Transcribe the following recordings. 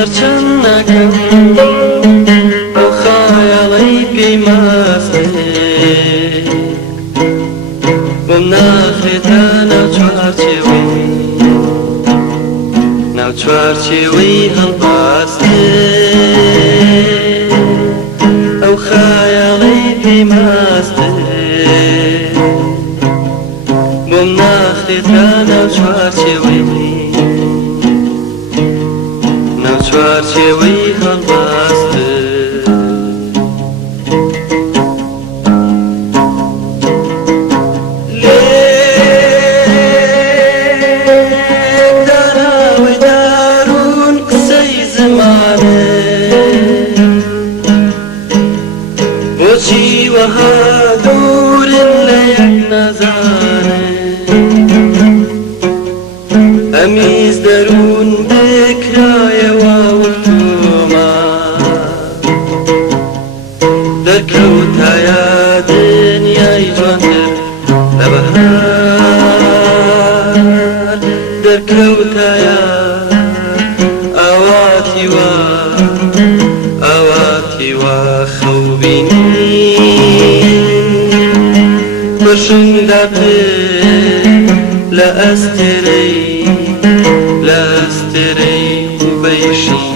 هرچند نکم با خیالی بیمسته بم نخیتا نو چوارچیوی هلباسته او خیالی بیمسته بم نخیتا نو چوارچیوی هلباسته وها دور ليك نزانه أميز درون بكرايا وولتوما دركوتا يا دنيا يجوانتر لبهار دركوتا يا أواتي وخوبيني برشندقي لا أستري وبيشي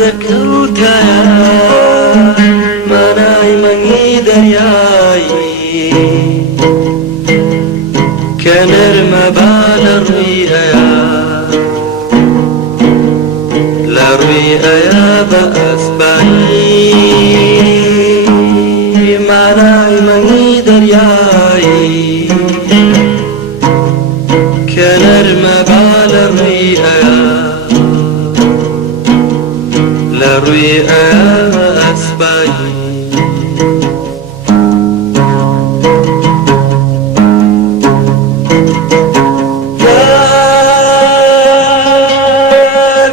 دركوتايا مناي مني درياي كنرمى لا رؤيا بأسباني مناي مني درياي كنرمى لا رؤيا أسباني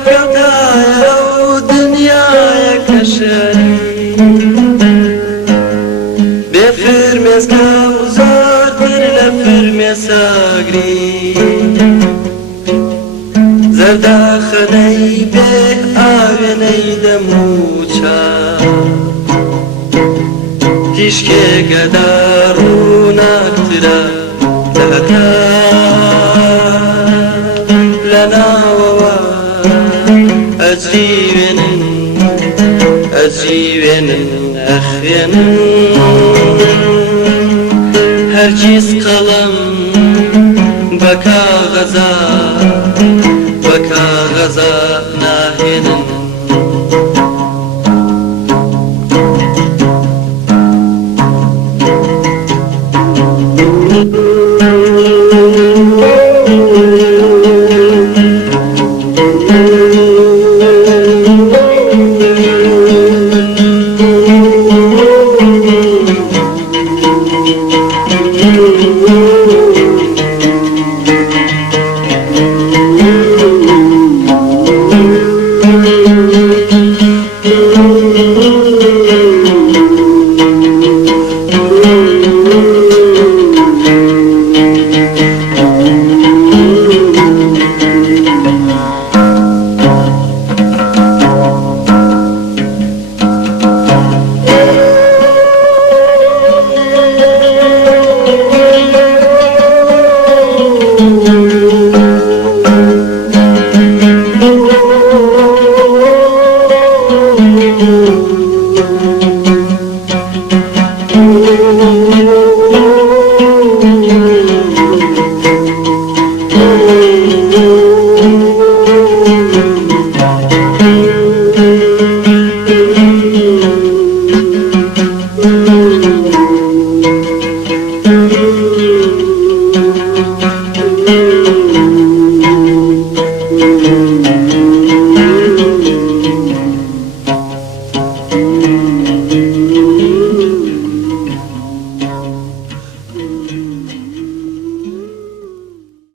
كبدايا ودنيايا كشري بفرمز كوزار لفرمز أجري زردا خدي به آغني دموچا تشكي قدارونك ترى لهتا لنا ووا أجيبن أخين هرجيز قلم بكا غزا ناهن